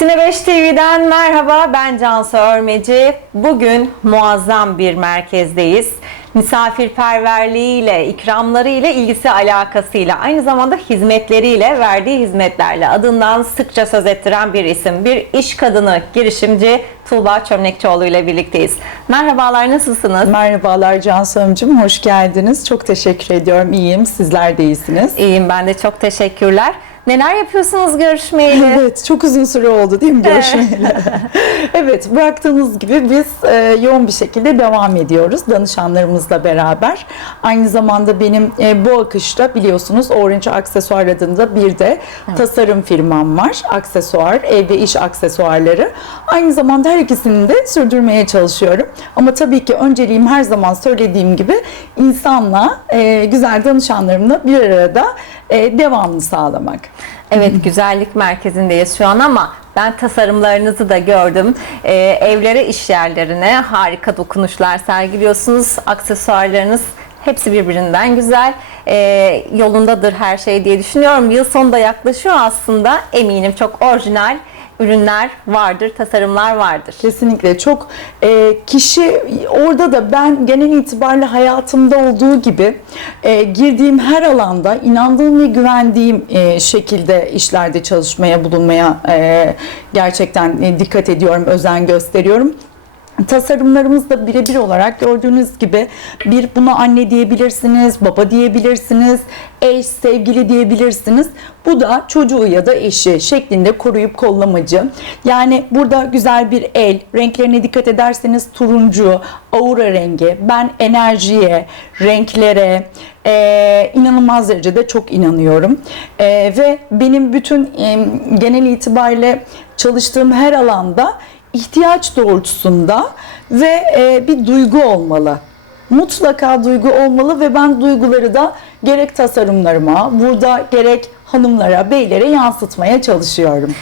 Sine 5 TV'den merhaba ben Cansu Örmeci. Bugün muazzam bir merkezdeyiz. Misafirperverliğiyle, ikramlarıyla, ilgisi alakasıyla, aynı zamanda hizmetleriyle, verdiği hizmetlerle adından sıkça söz ettiren bir isim. Bir iş kadını, girişimci Tuğba Çömlekçioğlu ile birlikteyiz. Merhabalar, nasılsınız? Merhabalar Cansu Hanımcığım, hoş geldiniz. Çok teşekkür ediyorum, iyiyim. Sizler de iyisiniz. İyiyim ben de çok teşekkürler. Neler yapıyorsunuz görüşmeyeli? Evet, çok uzun süre oldu değil mi görüşmeyeli? evet, bıraktığınız gibi biz e, yoğun bir şekilde devam ediyoruz danışanlarımızla beraber. Aynı zamanda benim e, bu akışta biliyorsunuz Orange Aksesuar adında bir de tasarım firmam var. Aksesuar, ev ve iş aksesuarları. Aynı zamanda her ikisini de sürdürmeye çalışıyorum. Ama tabii ki önceliğim her zaman söylediğim gibi insanla, e, güzel danışanlarımla bir arada e, devamını sağlamak. Evet güzellik merkezindeyiz şu an ama ben tasarımlarınızı da gördüm. Ee, evlere, iş yerlerine harika dokunuşlar sergiliyorsunuz. Aksesuarlarınız hepsi birbirinden güzel. Ee, yolundadır her şey diye düşünüyorum. Yıl sonu da yaklaşıyor aslında. Eminim çok orijinal ürünler vardır, tasarımlar vardır. Kesinlikle çok e, kişi orada da ben genel itibariyle hayatımda olduğu gibi e, girdiğim her alanda inandığım ve güvendiğim e, şekilde işlerde çalışmaya bulunmaya e, gerçekten e, dikkat ediyorum, özen gösteriyorum. Tasarımlarımız da birebir olarak gördüğünüz gibi bir buna anne diyebilirsiniz, baba diyebilirsiniz, eş, sevgili diyebilirsiniz. Bu da çocuğu ya da eşi şeklinde koruyup kollamacı. Yani burada güzel bir el, renklerine dikkat ederseniz turuncu, aura rengi, ben enerjiye, renklere, e, inanılmaz derecede çok inanıyorum. E, ve benim bütün e, genel itibariyle çalıştığım her alanda ihtiyaç doğrultusunda ve e, bir duygu olmalı. Mutlaka duygu olmalı ve ben duyguları da gerek tasarımlarıma, burada gerek hanımlara, beylere yansıtmaya çalışıyorum.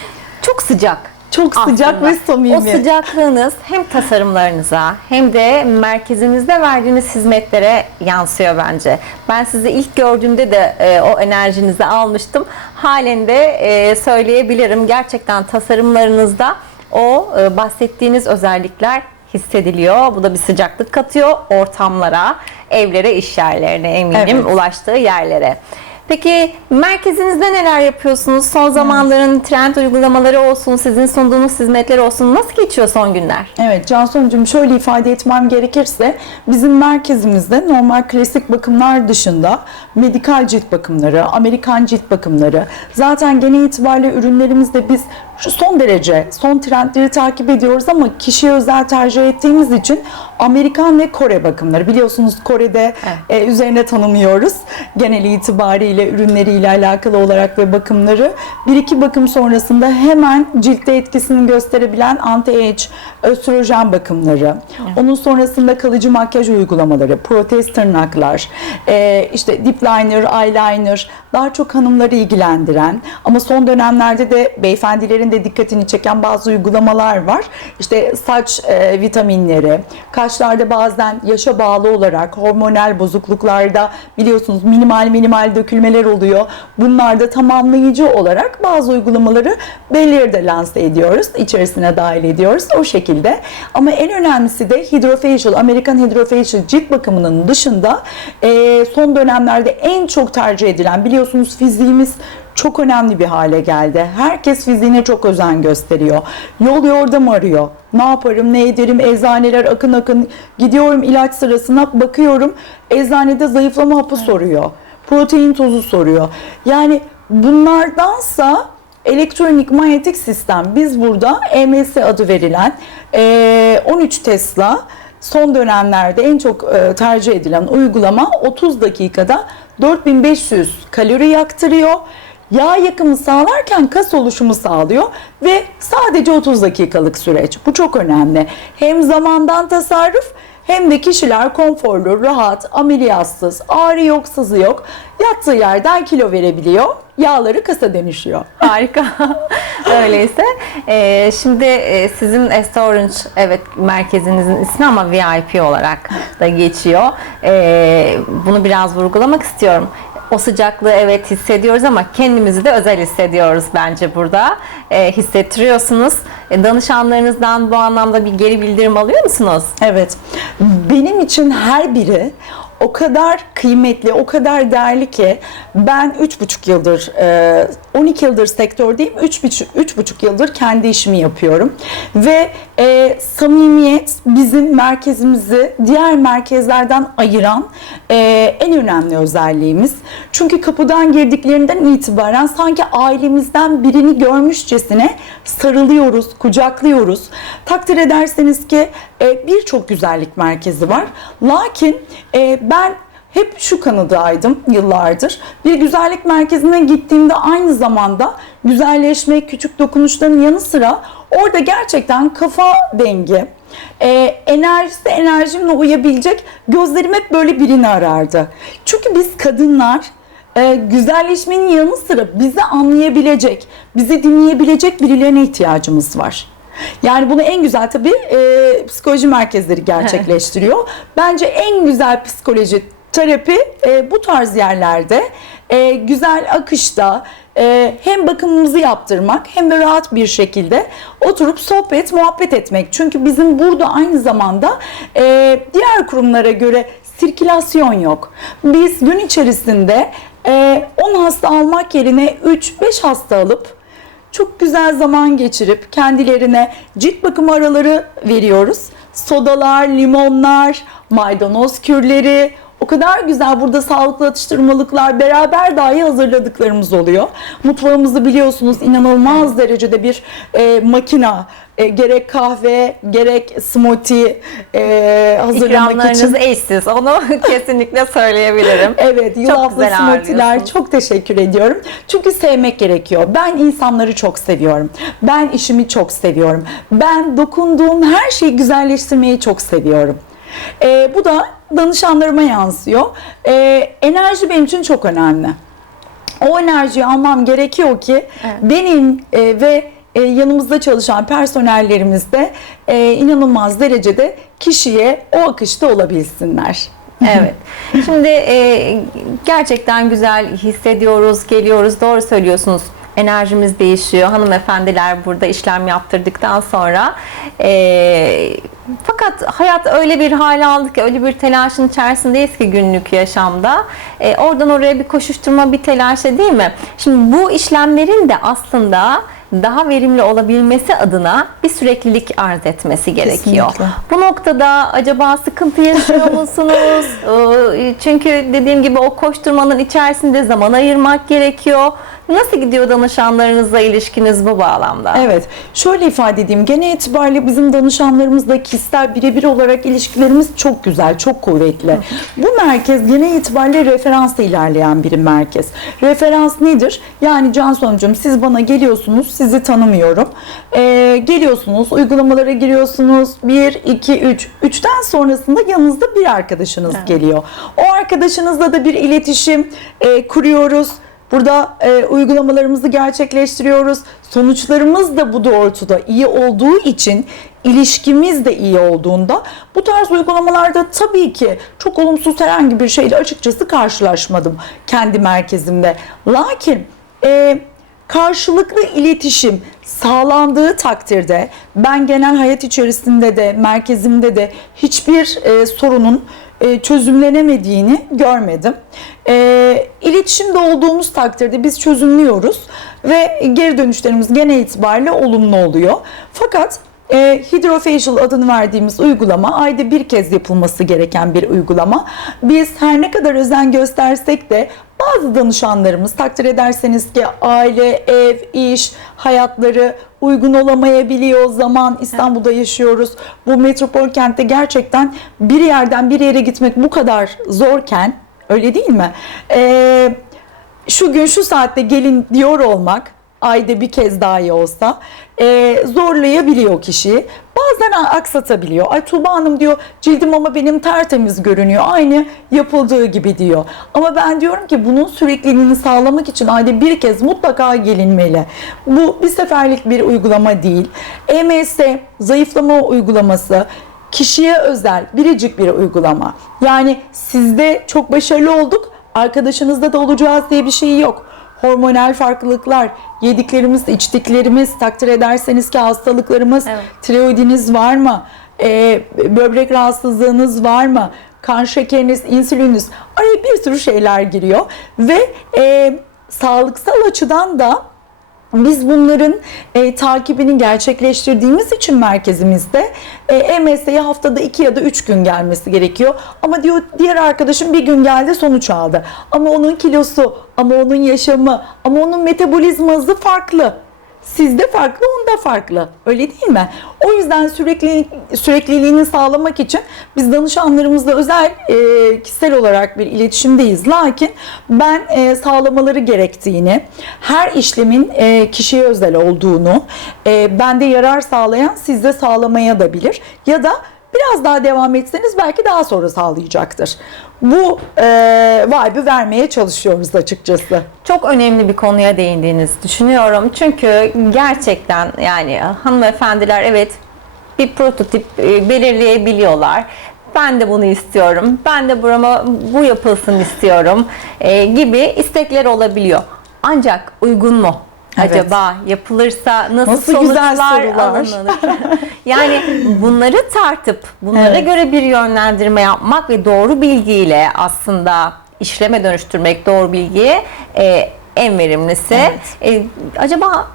Çok sıcak. Çok sıcak aslında. ve samimi. O sıcaklığınız hem tasarımlarınıza hem de merkezinizde verdiğiniz hizmetlere yansıyor bence. Ben sizi ilk gördüğümde de e, o enerjinizi almıştım. Halen de e, söyleyebilirim. Gerçekten tasarımlarınızda o e, bahsettiğiniz özellikler hissediliyor. Bu da bir sıcaklık katıyor ortamlara, evlere, iş yerlerine eminim Evet. ulaştığı yerlere. Peki merkezinizde neler yapıyorsunuz? Son zamanların trend uygulamaları olsun, sizin sunduğunuz hizmetler olsun. Nasıl geçiyor son günler? Evet Cansu'cum şöyle ifade etmem gerekirse bizim merkezimizde normal klasik bakımlar dışında medikal cilt bakımları, Amerikan cilt bakımları zaten genel itibariyle ürünlerimizde biz şu son derece son trendleri takip ediyoruz ama kişiye özel tercih ettiğimiz için Amerikan ve Kore bakımları. Biliyorsunuz Kore'de e, üzerine tanımıyoruz genel itibariyle ürünleriyle alakalı olarak ve bakımları. Bir iki bakım sonrasında hemen ciltte etkisini gösterebilen anti-age östrojen bakımları. Onun sonrasında kalıcı makyaj uygulamaları protez tırnaklar e, işte dip liner eyeliner daha çok hanımları ilgilendiren ama son dönemlerde de beyefendilerin de dikkatini çeken bazı uygulamalar var. İşte saç e, vitaminleri, kaşlarda bazen yaşa bağlı olarak hormonal bozukluklarda biliyorsunuz minimal minimal dökülmeler oluyor. Bunlarda tamamlayıcı olarak bazı uygulamaları belli yerde lanse ediyoruz. içerisine dahil ediyoruz o şekilde. Ama en önemlisi de hydrofacial, Amerikan hydrofacial cilt bakımının dışında e, son dönemlerde en çok tercih edilen biliyorsunuz fiziğimiz çok önemli bir hale geldi. Herkes fiziğine çok özen gösteriyor. Yol yordam arıyor. Ne yaparım, ne ederim, eczaneler akın akın. Gidiyorum ilaç sırasına bakıyorum eczanede zayıflama hapı soruyor. Protein tozu soruyor. Yani bunlardansa elektronik manyetik sistem biz burada EMS adı verilen eee, 13 Tesla son dönemlerde en çok e, tercih edilen uygulama 30 dakikada 4500 kalori yaktırıyor. Yağ yakımı sağlarken kas oluşumu sağlıyor ve sadece 30 dakikalık süreç. Bu çok önemli. Hem zamandan tasarruf hem de kişiler konforlu, rahat, ameliyatsız, ağrı yok, sızı yok. Yattığı yerden kilo verebiliyor. Yağları kasa dönüşüyor. Harika. Öyleyse e, şimdi e, sizin Orange evet merkezinizin ismi ama VIP olarak da geçiyor. E, bunu biraz vurgulamak istiyorum. O sıcaklığı evet hissediyoruz ama kendimizi de özel hissediyoruz bence burada. E, hissettiriyorsunuz. E, danışanlarınızdan bu anlamda bir geri bildirim alıyor musunuz? Evet. Benim için her biri o kadar kıymetli, o kadar değerli ki ben 3,5 yıldır, e, 12 yıldır sektördeyim, 3,5 3,5 yıldır kendi işimi yapıyorum. Ve e, samimiyet bizim merkezimizi diğer merkezlerden ayıran e, en önemli özelliğimiz. Çünkü kapıdan girdiklerinden itibaren sanki ailemizden birini görmüşçesine sarılıyoruz, kucaklıyoruz. Takdir ederseniz ki e, birçok güzellik merkezi var. Lakin e, ben hep şu kanıdaydım yıllardır. Bir güzellik merkezine gittiğimde aynı zamanda güzelleşme, küçük dokunuşların yanı sıra orada gerçekten kafa dengi, e, enerjisi enerjimle uyabilecek gözlerim hep böyle birini arardı. Çünkü biz kadınlar e, güzelleşmenin yanı sıra bizi anlayabilecek, bizi dinleyebilecek birilerine ihtiyacımız var. Yani bunu en güzel tabii e, psikoloji merkezleri gerçekleştiriyor. Bence en güzel psikoloji terapi e, bu tarz yerlerde e, güzel akışta e, hem bakımımızı yaptırmak hem de rahat bir şekilde oturup sohbet muhabbet etmek. Çünkü bizim burada aynı zamanda e, diğer kurumlara göre sirkülasyon yok. Biz gün içerisinde e, 10 hasta almak yerine 3-5 hasta alıp çok güzel zaman geçirip kendilerine cilt bakımı araları veriyoruz. Sodalar, limonlar, maydanoz kürleri, o kadar güzel burada sağlıklı atıştırmalıklar beraber dahi hazırladıklarımız oluyor. Mutfağımızı biliyorsunuz inanılmaz derecede bir e, makina. E, gerek kahve, gerek smoothie e, hazırlamak için. eşsiz. Onu kesinlikle söyleyebilirim. Evet, yulaflı güzel smoothie'ler ağırlıyorsunuz. çok teşekkür ediyorum. Çünkü sevmek gerekiyor. Ben insanları çok seviyorum. Ben işimi çok seviyorum. Ben dokunduğum her şeyi güzelleştirmeyi çok seviyorum. Ee, bu da danışanlarıma yansıyor. Ee, enerji benim için çok önemli. O enerjiyi almam gerekiyor ki benim e, ve e, yanımızda çalışan personellerimiz de e, inanılmaz derecede kişiye o akışta olabilsinler. Evet. Şimdi e, gerçekten güzel hissediyoruz, geliyoruz. Doğru söylüyorsunuz. Enerjimiz değişiyor. Hanımefendiler burada işlem yaptırdıktan sonra e, fakat hayat öyle bir hale aldı ki öyle bir telaşın içerisindeyiz ki günlük yaşamda. E, oradan oraya bir koşuşturma, bir telaşa değil mi? Şimdi bu işlemlerin de aslında daha verimli olabilmesi adına bir süreklilik arz etmesi gerekiyor. Kesinlikle. Bu noktada acaba sıkıntı yaşıyor musunuz? Çünkü dediğim gibi o koşturmanın içerisinde zaman ayırmak gerekiyor. Nasıl gidiyor danışanlarınızla ilişkiniz bu bağlamda? Evet. Şöyle ifade edeyim. Gene itibariyle bizim danışanlarımızla kişisel birebir olarak ilişkilerimiz çok güzel, çok kuvvetli. Bu merkez gene itibariyle referansla ilerleyen bir merkez. Referans nedir? Yani Canson'cum siz bana geliyorsunuz, sizi tanımıyorum. Ee, geliyorsunuz, uygulamalara giriyorsunuz. 1, 2, 3. 3'ten sonrasında yanınızda bir arkadaşınız geliyor. O arkadaşınızla da bir iletişim e, kuruyoruz. Burada e, uygulamalarımızı gerçekleştiriyoruz. Sonuçlarımız da bu doğrultuda iyi olduğu için ilişkimiz de iyi olduğunda bu tarz uygulamalarda tabii ki çok olumsuz herhangi bir şeyle açıkçası karşılaşmadım kendi merkezimde. Lakin e, karşılıklı iletişim sağlandığı takdirde ben genel hayat içerisinde de merkezimde de hiçbir e, sorunun e, çözümlenemediğini görmedim. E, iletişimde olduğumuz takdirde biz çözümlüyoruz ve geri dönüşlerimiz gene itibariyle olumlu oluyor. Fakat e, Hydrofacial adını verdiğimiz uygulama ayda bir kez yapılması gereken bir uygulama. Biz her ne kadar özen göstersek de bazı danışanlarımız takdir ederseniz ki aile, ev, iş, hayatları uygun olamayabiliyor. Zaman İstanbul'da yaşıyoruz. Bu metropol kentte gerçekten bir yerden bir yere gitmek bu kadar zorken öyle değil mi? Ee, şu gün şu saatte gelin diyor olmak ayda bir kez dahi olsa e, zorlayabiliyor kişiyi. Bazen aksatabiliyor. Ay Tuğba Hanım diyor cildim ama benim tertemiz görünüyor. Aynı yapıldığı gibi diyor. Ama ben diyorum ki bunun sürekliliğini sağlamak için ayda bir kez mutlaka gelinmeli. Bu bir seferlik bir uygulama değil. EMS zayıflama uygulaması kişiye özel biricik bir uygulama. Yani sizde çok başarılı olduk Arkadaşınızda da olacağız diye bir şey yok. Hormonal farklılıklar, yediklerimiz, içtiklerimiz, takdir ederseniz ki hastalıklarımız, Evet. tiroidiniz var mı? Ee, böbrek rahatsızlığınız var mı? Kan şekeriniz, insüliniz, araya bir sürü şeyler giriyor ve e, sağlıksal açıdan da biz bunların e, takibini gerçekleştirdiğimiz için merkezimizde e, MS'ye haftada 2 ya da 3 gün gelmesi gerekiyor. Ama diyor diğer arkadaşım bir gün geldi sonuç aldı. Ama onun kilosu, ama onun yaşamı, ama onun metabolizması farklı. Sizde farklı, onda farklı. Öyle değil mi? O yüzden sürekli sürekliliğini sağlamak için biz danışanlarımızla özel e, kişisel olarak bir iletişimdeyiz. Lakin ben e, sağlamaları gerektiğini, her işlemin e, kişiye özel olduğunu, e, bende yarar sağlayan sizde sağlamaya da bilir. Ya da biraz daha devam etseniz belki daha sonra sağlayacaktır. Bu e, vibe'ı vermeye çalışıyoruz açıkçası. Çok önemli bir konuya değindiğinizi düşünüyorum. Çünkü gerçekten yani hanımefendiler evet bir prototip e, belirleyebiliyorlar. Ben de bunu istiyorum. Ben de burama bu yapılsın istiyorum e, gibi istekler olabiliyor. Ancak uygun mu? Evet. Acaba yapılırsa nasıl, Nasıl güzel sonuçlar sorular. alınır? yani bunları tartıp bunlara Evet. göre bir yönlendirme yapmak ve doğru bilgiyle aslında işleme dönüştürmek doğru bilgiye e, en verimlisi. E, acaba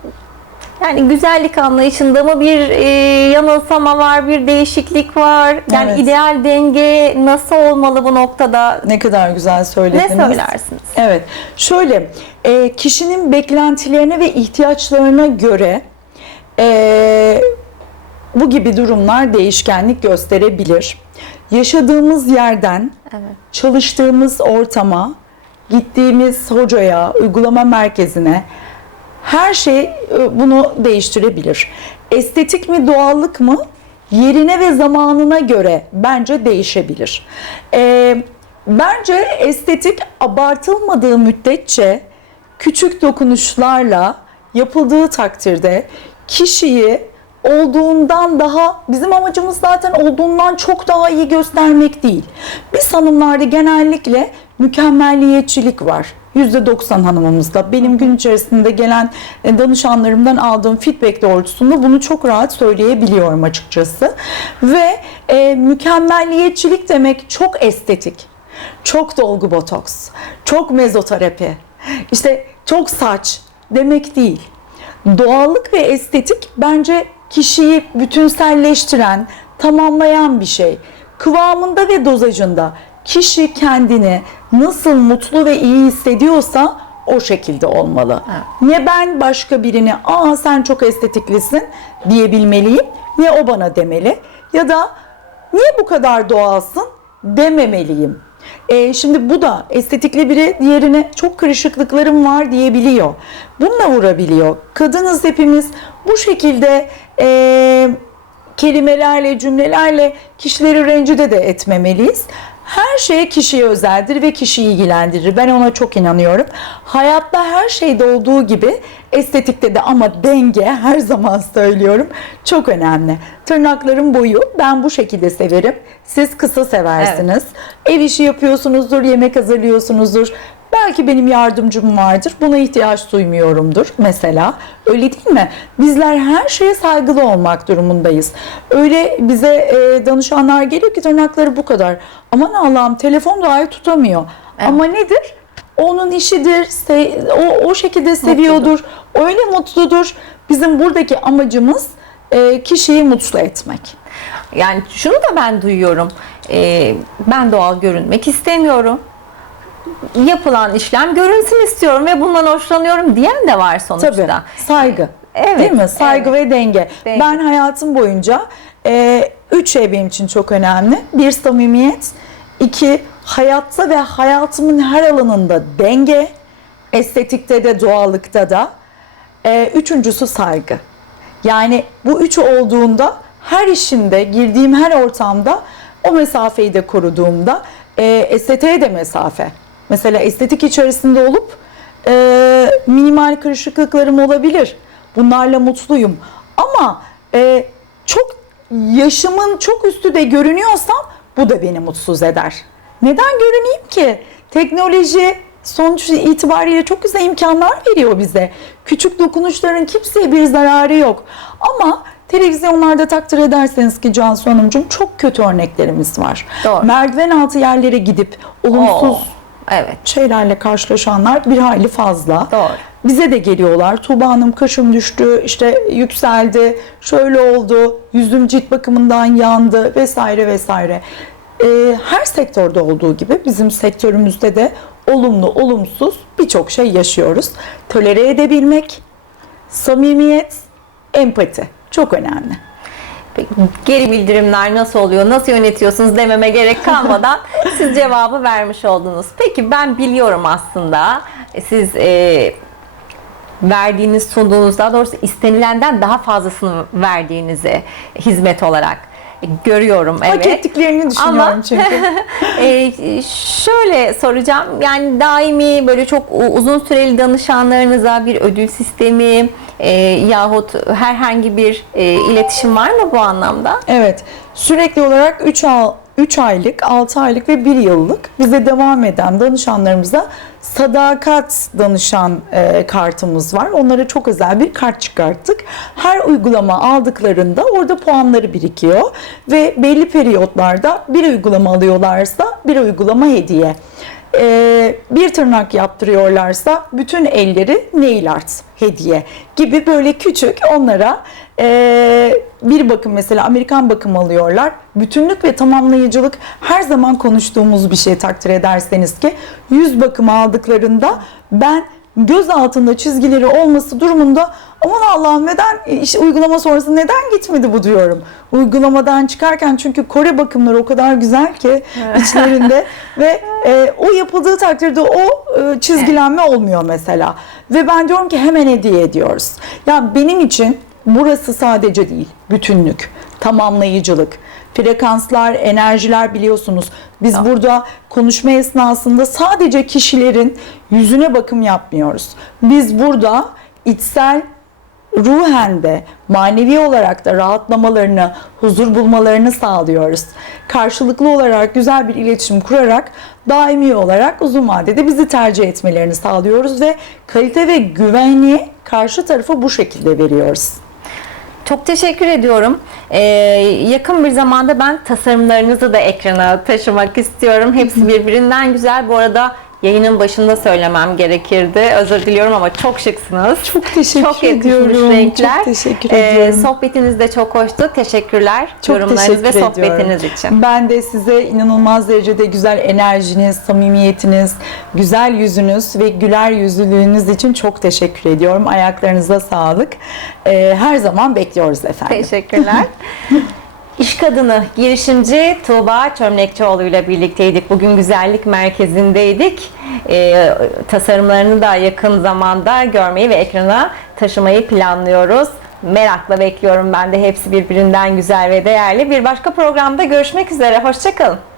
yani güzellik anlayışında mı bir e, yanılsama var, bir değişiklik var? Yani Evet. ideal denge nasıl olmalı bu noktada? Ne kadar güzel söylediniz. Ne söylersiniz? Evet. Şöyle, e, kişinin beklentilerine ve ihtiyaçlarına göre e, bu gibi durumlar değişkenlik gösterebilir. Yaşadığımız yerden Evet. çalıştığımız ortama, gittiğimiz hocaya, uygulama merkezine her şey e, bunu değiştirebilir. Estetik mi, doğallık mı? Yerine ve zamanına göre bence değişebilir. E, bence estetik abartılmadığı müddetçe küçük dokunuşlarla yapıldığı takdirde kişiyi olduğundan daha bizim amacımız zaten olduğundan çok daha iyi göstermek değil. Biz hanımlarda genellikle mükemmelliyetçilik var. %90 hanımımızda. Benim gün içerisinde gelen e, danışanlarımdan aldığım feedback doğrultusunda bunu çok rahat söyleyebiliyorum açıkçası. Ve e, mükemmelliyetçilik demek çok estetik, çok dolgu botoks, çok mezoterapi, işte çok saç demek değil. Doğallık ve estetik bence kişiyi bütünselleştiren, tamamlayan bir şey. Kıvamında ve dozajında kişi kendini nasıl mutlu ve iyi hissediyorsa o şekilde olmalı. Ne ben başka birine aa sen çok estetiklisin diyebilmeliyim ne o bana demeli ya da niye bu kadar doğalsın dememeliyim. E, şimdi bu da estetikli biri diğerine çok kırışıklıklarım var diyebiliyor. Bununla vurabiliyor. Kadınız hepimiz bu şekilde e, kelimelerle, cümlelerle kişileri rencide de etmemeliyiz. Her şey kişiye özeldir ve kişiyi ilgilendirir. Ben ona çok inanıyorum. Hayatta her şeyde olduğu gibi estetikte de ama denge her zaman söylüyorum çok önemli. Tırnakların boyu ben bu şekilde severim. Siz kısa seversiniz. Ev işi yapıyorsunuzdur, yemek hazırlıyorsunuzdur. Belki benim yardımcım vardır. Buna ihtiyaç duymuyorumdur mesela. Öyle değil mi? Bizler her şeye saygılı olmak durumundayız. Öyle bize e, danışanlar geliyor ki tırnakları bu kadar. Aman Allah'ım telefon dahi tutamıyor. Ama nedir? Onun işidir. o, o şekilde seviyordur. Öyle mutludur. Bizim buradaki amacımız e, kişiyi mutlu etmek. Yani şunu da ben duyuyorum. E, ben doğal görünmek istemiyorum. Yapılan işlem görünsün istiyorum ve bundan hoşlanıyorum diyen de var sonuçta. Tabii. Saygı. Evet, Değil mi? Saygı evet. ve denge. Denge. Ben hayatım boyunca e, üç şey benim için çok önemli. Bir samimiyet. iki hayatta ve hayatımın her alanında denge. Estetikte de doğallıkta da. E, üçüncüsü saygı. Yani bu üçü olduğunda her işimde, girdiğim her ortamda o mesafeyi de koruduğumda e, estetiğe de mesafe. Mesela estetik içerisinde olup e, minimal kırışıklıklarım olabilir. Bunlarla mutluyum. Ama e, çok yaşımın çok üstü de görünüyorsam bu da beni mutsuz eder. Neden görüneyim ki? teknoloji sonuç itibariyle çok güzel imkanlar veriyor bize. Küçük dokunuşların kimseye bir zararı yok. Ama televizyonlarda takdir ederseniz ki Cansu Hanımcığım çok kötü örneklerimiz var. Doğru. Merdiven altı yerlere gidip olumsuz Oo, evet. şeylerle karşılaşanlar bir hayli fazla. Doğru. Bize de geliyorlar. Tuğba Hanım kaşım düştü, işte yükseldi, şöyle oldu, yüzüm cilt bakımından yandı vesaire vesaire. Ee, her sektörde olduğu gibi bizim sektörümüzde de olumlu, olumsuz birçok şey yaşıyoruz. Tolere edebilmek, samimiyet, empati çok önemli. Peki, geri bildirimler nasıl oluyor, nasıl yönetiyorsunuz dememe gerek kalmadan siz cevabı vermiş oldunuz. Peki ben biliyorum aslında siz e, verdiğiniz, sunduğunuz daha doğrusu istenilenden daha fazlasını verdiğinizi hizmet olarak görüyorum. Hak evet. ettiklerini düşünüyorum Ama çünkü. e, şöyle soracağım. Yani daimi böyle çok uzun süreli danışanlarınıza bir ödül sistemi e, yahut herhangi bir e, iletişim var mı bu anlamda? Evet. Sürekli olarak 3 al 3 aylık, 6 aylık ve 1 yıllık bize devam eden danışanlarımıza sadakat danışan e, kartımız var. Onlara çok özel bir kart çıkarttık. Her uygulama aldıklarında orada puanları birikiyor ve belli periyotlarda bir uygulama alıyorlarsa bir uygulama hediye. Ee, bir tırnak yaptırıyorlarsa bütün elleri nail art hediye gibi böyle küçük onlara ee, bir bakım mesela Amerikan bakım alıyorlar. Bütünlük ve tamamlayıcılık her zaman konuştuğumuz bir şey takdir ederseniz ki yüz bakımı aldıklarında ben göz altında çizgileri olması durumunda aman Allah'ım neden işte uygulama sonrası neden gitmedi bu diyorum. Uygulamadan çıkarken çünkü Kore bakımları o kadar güzel ki içlerinde ve e, o yapıldığı takdirde o e, çizgilenme olmuyor mesela. Ve ben diyorum ki hemen hediye ediyoruz. Ya benim için burası sadece değil, bütünlük, tamamlayıcılık, frekanslar, enerjiler biliyorsunuz. Biz burada konuşma esnasında sadece kişilerin yüzüne bakım yapmıyoruz. Biz burada içsel ruhen de manevi olarak da rahatlamalarını, huzur bulmalarını sağlıyoruz. Karşılıklı olarak güzel bir iletişim kurarak daimi olarak uzun vadede bizi tercih etmelerini sağlıyoruz ve kalite ve güvenliği karşı tarafa bu şekilde veriyoruz. Çok teşekkür ediyorum. Ee, yakın bir zamanda ben tasarımlarınızı da ekrana taşımak istiyorum. Hepsi birbirinden güzel. Bu arada yayının başında söylemem gerekirdi. Özür diliyorum ama çok şıksınız. Çok teşekkür çok ediyorum. renkler. Çok teşekkür Ee, ediyorum. sohbetiniz de çok hoştu. Teşekkürler Çok yorumlarınız ve teşekkür sohbetiniz ediyorum. için. Ben de size inanılmaz derecede güzel enerjiniz, samimiyetiniz, güzel yüzünüz ve güler yüzlülüğünüz için çok teşekkür ediyorum. Ayaklarınıza sağlık. Ee, her zaman bekliyoruz efendim. Teşekkürler. İş kadını, girişimci Tuğba Çömlekçioğlu ile birlikteydik. Bugün güzellik merkezindeydik. Ee, tasarımlarını da yakın zamanda görmeyi ve ekrana taşımayı planlıyoruz. Merakla bekliyorum ben de hepsi birbirinden güzel ve değerli. Bir başka programda görüşmek üzere. Hoşçakalın.